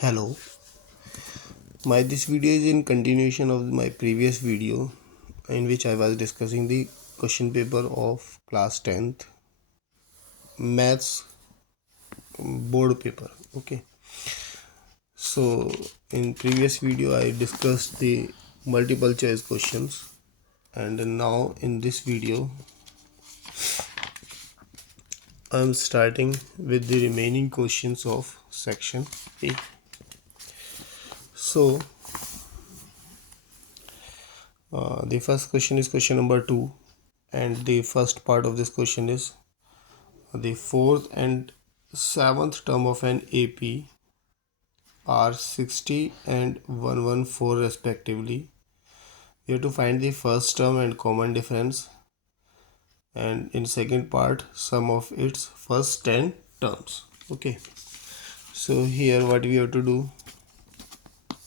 Hello, this video is in continuation of my previous video in which I was discussing the question paper of class 10th maths board paper. Okay, so in previous video I discussed the multiple choice questions, and now in this video I am starting with the remaining questions of section A. So the first question is question number 2, and the first part of this question is the fourth and seventh term of an AP are 60 and 114 respectively. We have to find the first term and common difference, and in second part sum of its first 10 terms. Okay, so here what we have to do,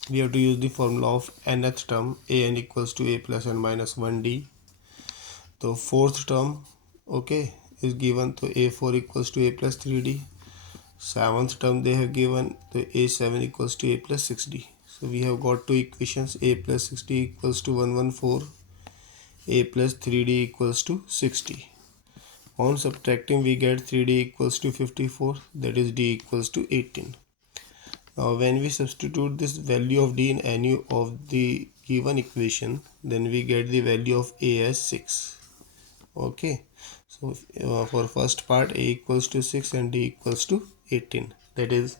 we have to use the formula of nth term an equals to a plus n minus 1d. The fourth term, okay, is given to a4 equals to a plus 3d. Seventh term they have given the a7 equals to a plus 6d. So we have got two equations, a plus 60 equals to 114, a plus 3d equals to 60. On subtracting we get 3d equals to 54, that is d equals to 18. Now when we substitute this value of d in any of the given equation, then we get the value of a as 6. Okay, so for first part a equals to 6 and d equals to 18, that is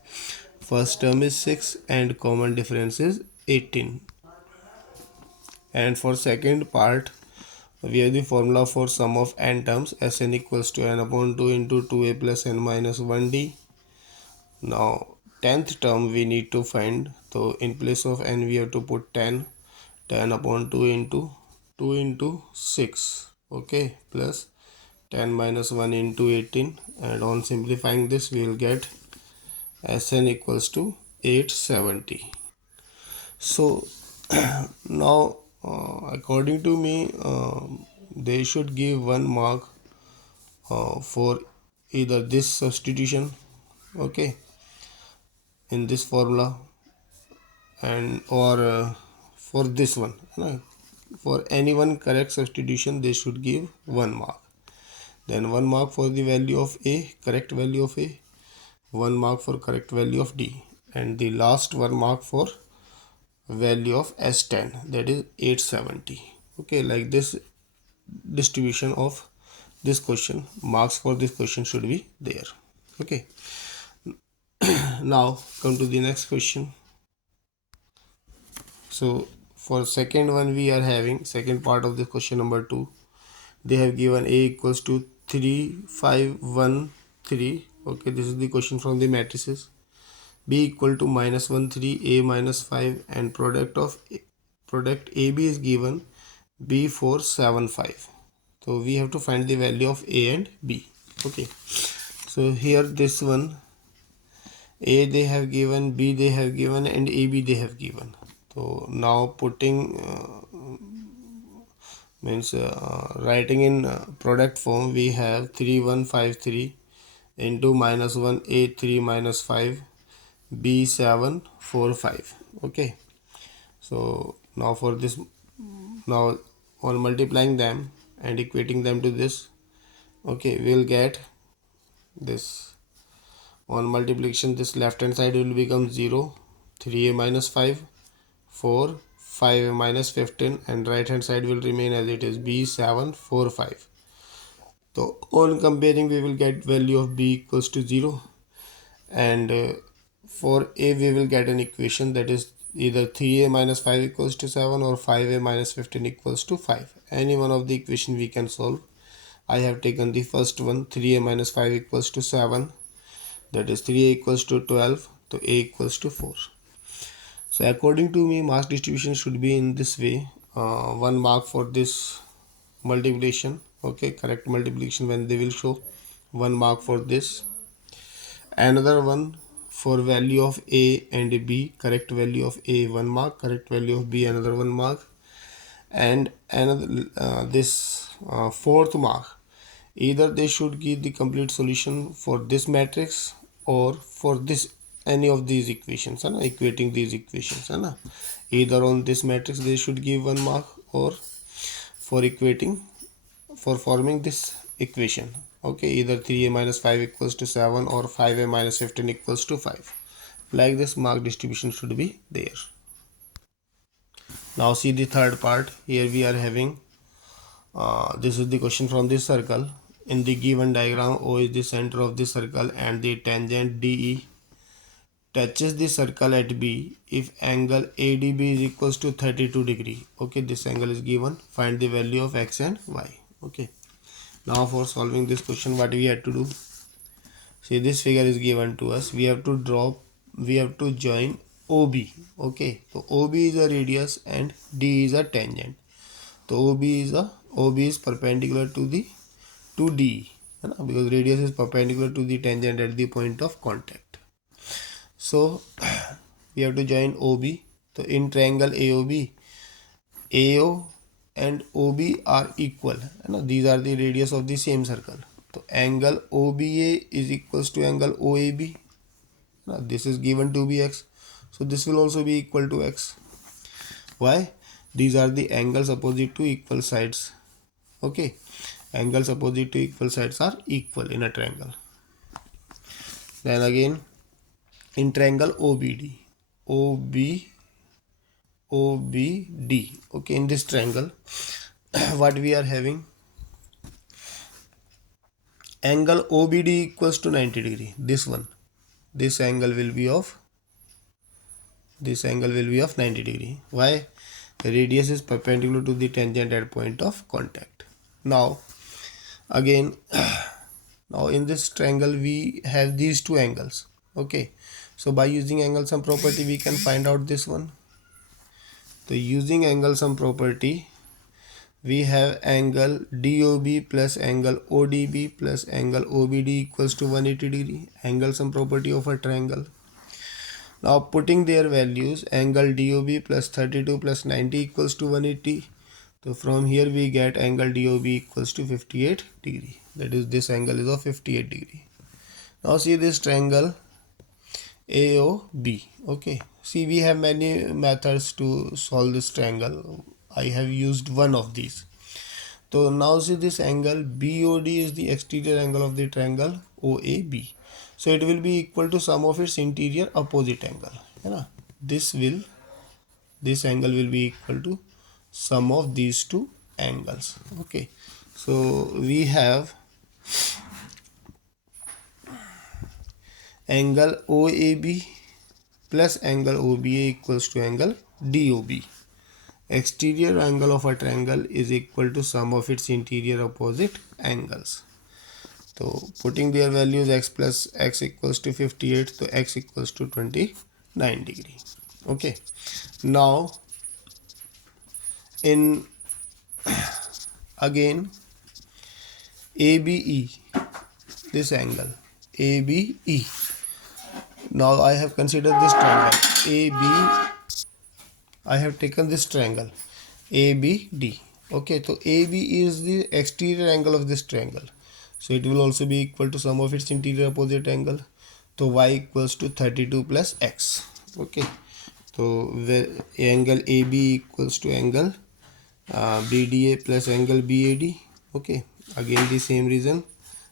first term is 6 and common difference is 18. And for second part we have the formula for sum of n terms, Sn equals to n upon 2 into 2a plus n minus 1d. Now 10th term we need to find, so in place of n we have to put 10 upon 2 into 2 into 6, okay, plus 10 minus 1 into 18, and on simplifying this we will get Sn equals to 870. So now according to me they should give 1 mark for either this substitution, okay, in this formula, and or for this one, for any one correct substitution they should give 1 mark. Then 1 mark for the value of a, correct value of a, 1 mark for correct value of d, and the last 1 mark for value of S10, that is 870. Okay, like this distribution of this question, marks for this question should be there. Okay, now come to the next question. So for second one we are having second part of the question number 2. They have given a equals to 3 5 1 3. Okay, this is the question from the matrices. B equal to minus 1 3, a minus 5, and product AB is given b 4 7 5. So we have to find the value of a and b. Okay, so here this one, a they have given, b they have given, and ab they have given. So now putting writing in product form, we have 3153 into minus 1 a 3 minus 5 b 7 4 5. Okay, so now for this, now on multiplying them and equating them to this, okay, we'll get this. On multiplication this left hand side will become 0, 3a minus 5, 4, 5a minus 15, and right hand side will remain as it is, b 7 4 5. So on comparing we will get value of b equals to 0, and for a we will get an equation that is either 3a minus 5 equals to 7 or 5a minus 15 equals to 5. Any one of the equation we can solve. I have taken the first one, 3a minus 5 equals to 7, that is 3a equals to 12, so a equals to 4. So according to me mass distribution should be in this way, 1 mark for this multiplication, okay, correct multiplication when they will show, 1 mark for this, another one for value of a and b, correct value of a 1 mark, correct value of b another 1 mark, and another this fourth mark, either they should give the complete solution for this matrix or for this any of these equations, equating these equations, either on this matrix they should give 1 mark, or for equating, for forming this equation. Okay, either 3a minus 5 equals to 7 or 5a minus 15 equals to 5. Like this, mark distribution should be there. Now see the third part. Here we are having this is the question from this circle. In the given diagram, O is the center of the circle and the tangent DE touches the circle at B if angle ADB is equals to 32 degree. Okay, this angle is given. Find the value of x and y. Okay, now for solving this question, what we have to do? See, this figure is given to us. We have to join OB. Okay, so OB is a radius and D is a tangent. So OB is perpendicular to the D, because radius is perpendicular to the tangent at the point of contact. So we have to join OB. So in triangle AOB, AO and OB are equal. These are the radius of the same circle. So angle OBA is equals to angle OAB. This is given to be x. So this will also be equal to x. Why? These are the angles opposite to equal sides. Okay, angles opposite to equal sides are equal in a triangle. Then again, in triangle OBD, OBD. Okay, in this triangle, what we are having? Angle OBD equals to 90 degree. This one, this angle will be of 90 degree. Why? The radius is perpendicular to the tangent at point of contact. Now again, now in this triangle we have these two angles. Okay, so by using angle sum property we can find out this one. So using angle sum property, we have angle DOB plus angle ODB plus angle OBD equals to 180 degree. Angle sum property of a triangle. Now putting their values, angle DOB plus 32 plus 90 equals to 180. So from here we get angle DOB equals to 58 degree. That is, this angle is of 58 degree. Now see this triangle AOB. Okay, see, we have many methods to solve this triangle. I have used one of these. So now see this angle BOD is the exterior angle of the triangle OAB. So it will be equal to sum of its interior opposite angle. This angle will be equal to sum of these two angles. Okay, so we have angle OAB plus angle OBA equals to angle DOB. Exterior angle of a triangle is equal to sum of its interior opposite angles. So putting their values, x plus x equals to 58, so x equals to 29 degree. Okay, now in again ABE, this angle ABE. Now I have considered this triangle AB. I have taken this triangle ABD. Okay, so AB is the exterior angle of this triangle, so it will also be equal to sum of its interior opposite angle. So y equals to 32 plus x. Okay, so the angle AB equals to angle BDA plus angle BAD. Okay, again the same reason,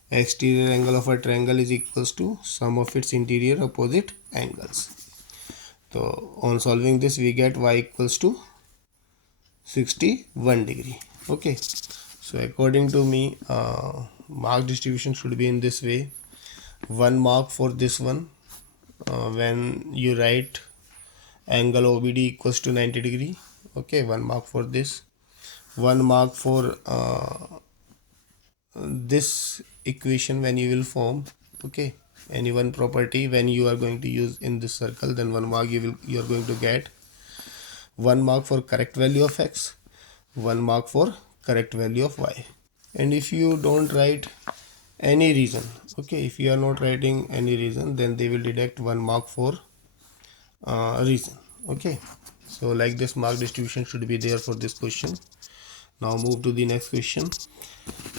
exterior angle of a triangle is equals to sum of its interior opposite angles. So on solving this we get y equals to 61 degree. Okay, so according to me, mark distribution should be in this way. 1 mark for this one, when you write angle OBD equals to 90 degree. Okay, 1 mark for this. 1 mark for this equation when you will form, okay, any one property when you are going to use in this circle, then 1 mark you are going to get. 1 mark for correct value of x, 1 mark for correct value of y. And if you don't write any reason, okay, if you are not writing any reason, then they will deduct 1 mark for reason. Okay, so like this, mark distribution should be there for this question. Now move to the next question.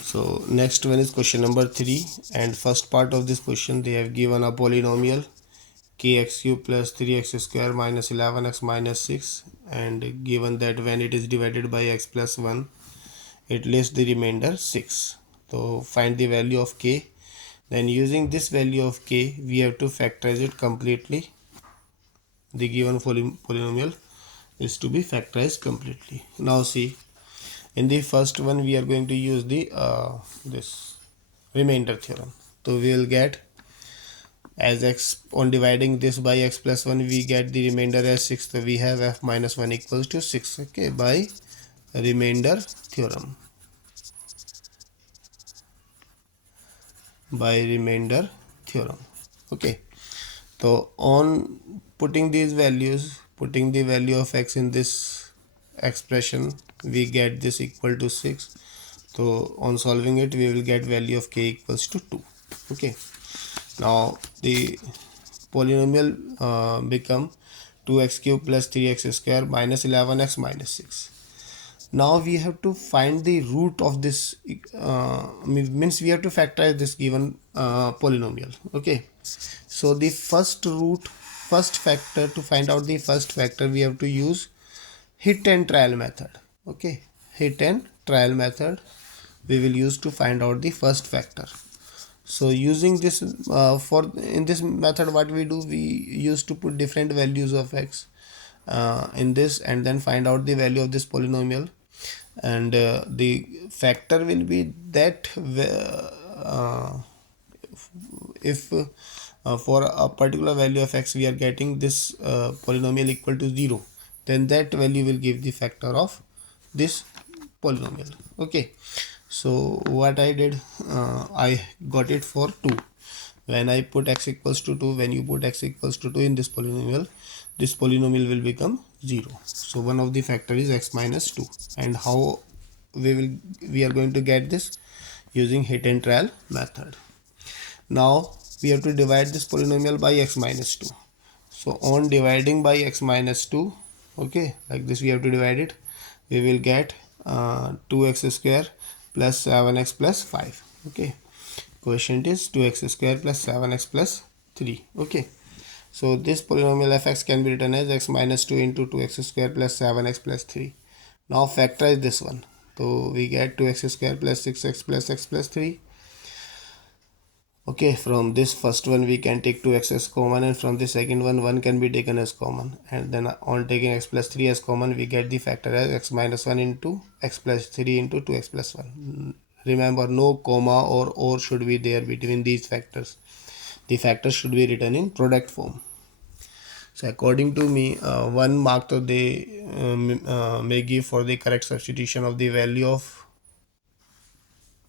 So next one is question number 3, and first part of this question, they have given a polynomial kx cube plus 3x square minus 11x minus 6, and given that when it is divided by x plus 1 it leaves the remainder 6. So find the value of k. Then using this value of k we have to factorize it completely. The given polynomial is to be factorized completely. Now see, in the first one we are going to use the this remainder theorem. So we will get, as x, on dividing this by x plus 1 we get the remainder as 6, so we have f minus 1 equals to 6, okay, by remainder theorem. Okay, so on putting these values, putting the value of x in this expression, we get this equal to 6. So on solving it we will get value of k equals to 2. Okay, now the polynomial become 2x cube plus 3x square minus 11x minus 6. Now we have to find the root of this, means we have to factorize this given polynomial. Okay, so the first factor, to find out the first factor we have to use hit and trial method. Okay, hit and trial method we will use to find out the first factor. So using this for in this method what we do, we used to put different values of x in this and then find out the value of this polynomial, and the factor will be that if for a particular value of x we are getting this polynomial equal to 0, then that value will give the factor of this polynomial. Okay, so what I did, I got it for 2. When I put x equals to 2, when you put x equals to 2 in this polynomial will become 0. So one of the factor is x minus 2. And how we are going to get this? Using hit and trial method. Now we have to divide this polynomial by x minus 2. So on dividing by x minus 2, okay, like this we have to divide it, we will get 2x square plus 7x plus 5. Okay, quotient is 2x square plus 7x plus 3. Okay, so this polynomial fx can be written as x minus 2 into 2x square plus 7x plus 3. Now factorize this one. So we get 2x square plus 6x plus x plus 3. Okay, from this first one we can take 2x as common, and from the second one 1 can be taken as common, and then on taking x plus 3 as common we get the factor as x minus 1 into x plus 3 into 2x plus 1. Remember, no comma or should be there between these factors. The factors should be written in product form. So according to me, 1 mark to they may give for the correct substitution of the value of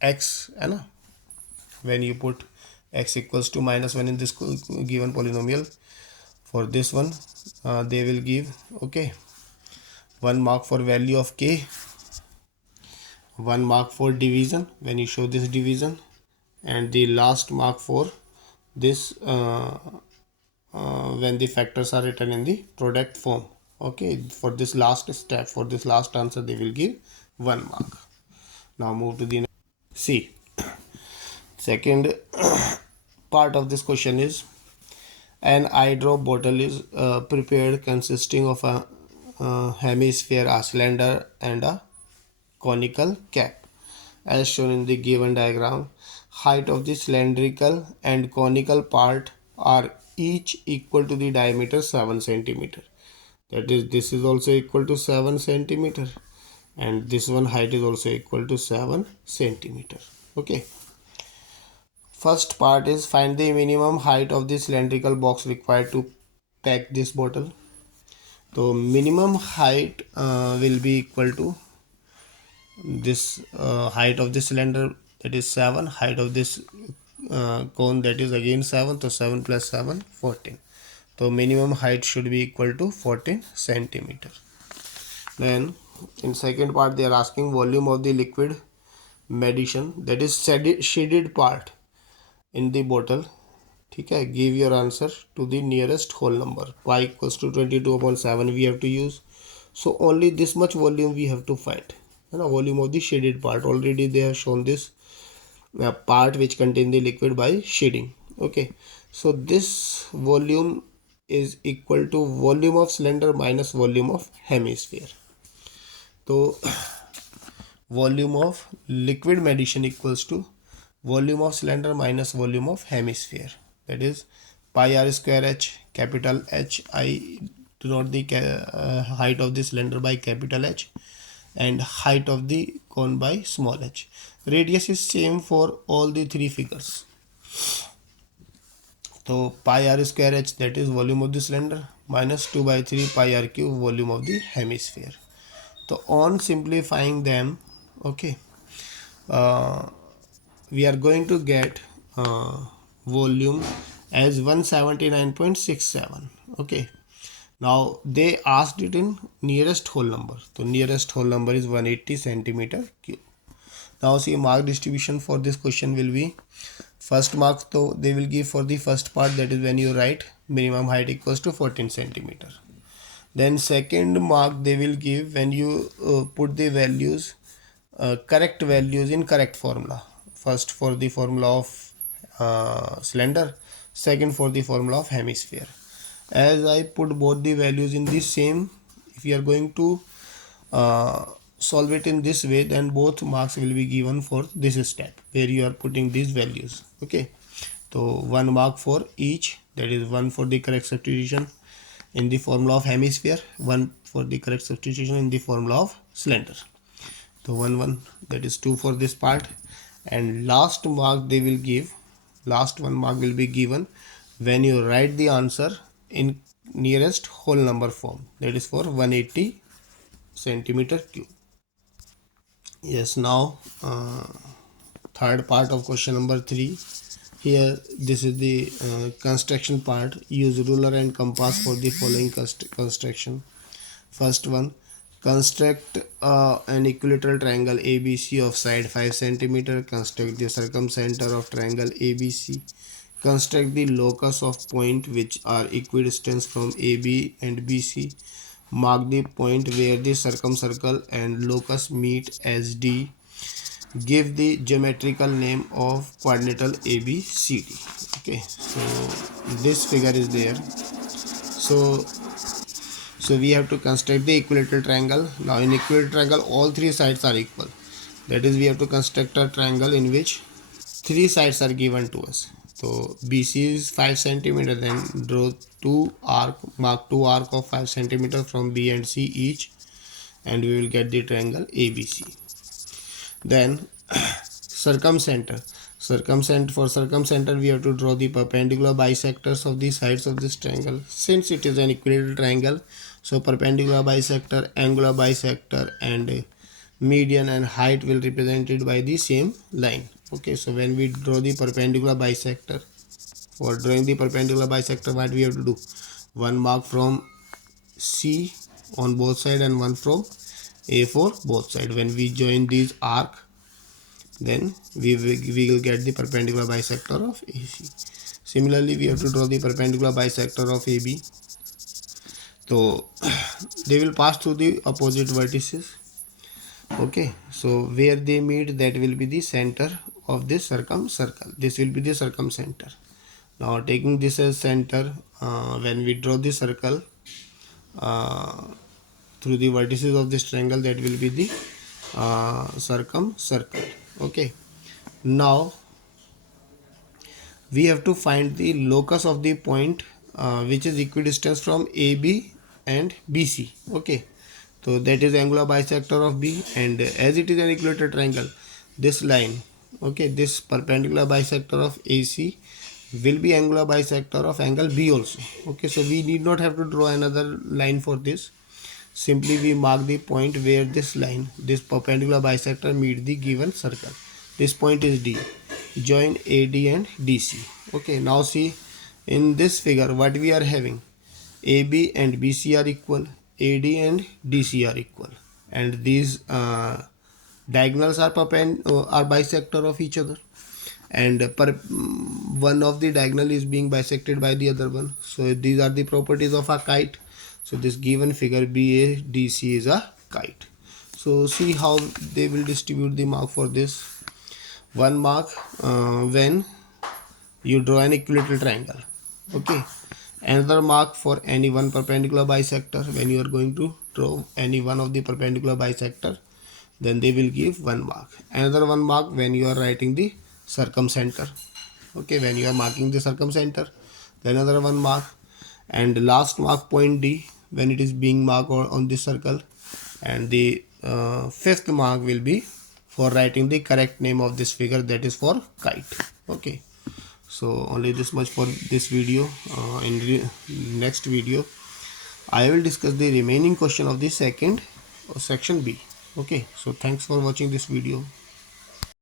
x, when you put x equals to minus 1 in this given polynomial. For this one they will give, okay, 1 mark for value of k, 1 mark for division when you show this division, and the last mark for this when the factors are written in the product form. Okay, for this last step, for this last answer they will give 1 mark. Now move to the next. See, second part of this question is, an eye drop bottle is prepared consisting of a hemisphere, a cylinder and a conical cap. As shown in the given diagram, height of the cylindrical and conical part are each equal to the diameter 7 centimeter. That is, this is also equal to 7 centimeter, and this one height is also equal to 7 centimeter. Okay, first part is find the minimum height of the cylindrical box required to pack this bottle. So minimum height will be equal to this height of the cylinder, that is 7, height of this cone, that is again 7, so 7 plus 7 14. So minimum height should be equal to 14 centimeter. Then in second part they are asking volume of the liquid medicine, that is shaded part in the bottle. Okay, give your answer to the nearest whole number. Pi equals to 22/7 we have to use. So only this much volume we have to find. Volume of the shaded part. Already they have shown this part which contain the liquid by shading. Okay, so this volume is equal to volume of cylinder minus volume of hemisphere. So volume of liquid medition equals to volume of cylinder minus volume of hemisphere, that is pi r square h, capital H, I denote the height of the cylinder by capital H and height of the cone by small h. Radius is same for all the three figures. So pi r square h, that is volume of the cylinder, minus 2 by 3 pi r cube volume of the hemisphere. So on simplifying them, okay, we are going to get volume as 179.67. okay, now they asked it in nearest whole number, so nearest whole number is 180 centimeter cube. Now see, mark distribution for this question will be, first mark so they will give for the first part, that is when you write minimum height equals to 14 centimeter. Then second mark they will give when you put the values, correct values in correct formula. First for the formula of cylinder, second for the formula of hemisphere. As I put both the values in the same, if you are going to solve it in this way, then both marks will be given for this step where you are putting these values. Okay, so 1 mark for each, that is 1 for the correct substitution in the formula of hemisphere, 1 for the correct substitution in the formula of cylinder. So 1 that is 2 for this part, and last mark they will give, last 1 mark will be given when you write the answer in nearest whole number form, that is for 180 centimeter cube. Yes, now third part of question number 3. Here this is the construction part. Use ruler and compass for the following construction. First one, construct an equilateral triangle ABC of side 5 cm. Construct the circumcenter of triangle ABC. Construct the locus of point which are equidistant from AB and BC. Mark the point where the circumcircle and locus meet as D. Give the geometrical name of quadrilateral ABCD. Okay, so this figure is there. So we have to construct the equilateral triangle. Now in equilateral triangle all three sides are equal, that is we have to construct a triangle in which three sides are given to us. So BC is 5 cm, then draw mark two arc of 5 cm from B and C each, and we will get the triangle ABC. Then circumcenter. For circumcenter we have to draw the perpendicular bisectors of the sides of this triangle. Since it is an equilateral triangle, so perpendicular bisector, angular bisector, and median and height will represented by the same line. Okay, so when we draw the perpendicular bisector, for drawing the perpendicular bisector, what we have to do? 1 mark from C on both sides and 1 from A for both sides. When we join these arc, then we will get the perpendicular bisector of AC. Similarly, we have to draw the perpendicular bisector of AB. So they will pass through the opposite vertices. Okay, so where they meet, that will be the center of this circumcircle. This will be the circumcenter. Now taking this as center, when we draw the circle through the vertices of this triangle, that will be the circumcircle. Okay, now we have to find the locus of the point which is equidistant from AB and BC. Okay, so that is angular bisector of B, and as it is an equilateral triangle, this line, okay, this perpendicular bisector of AC will be angular bisector of angle B also. Okay, so we need not have to draw another line for this. Simply we mark the point where this line, this perpendicular bisector, meet the given circle. This point is D. Join AD and DC. Okay, now see in this figure what we are having. AB and BC are equal, AD and DC are equal, and these diagonals are bisector of each other, and one of the diagonal is being bisected by the other one. So these are the properties of a kite. So this given figure BADC is a kite. So see how they will distribute the mark for this. 1 mark when you draw an equilateral triangle. Okay, Another mark for any one perpendicular bisector. When you are going to draw any one of the perpendicular bisector, then they will give 1 mark. Another 1 mark when you are writing the circumcenter. Okay, when you are marking the circumcenter, then another 1 mark. And last mark, point D, when it is being marked on this circle. And the fifth mark will be for writing the correct name of this figure, that is for kite. Okay, so only this much for this video. In next video I will discuss the remaining question of the second section B. Okay, so thanks for watching this video.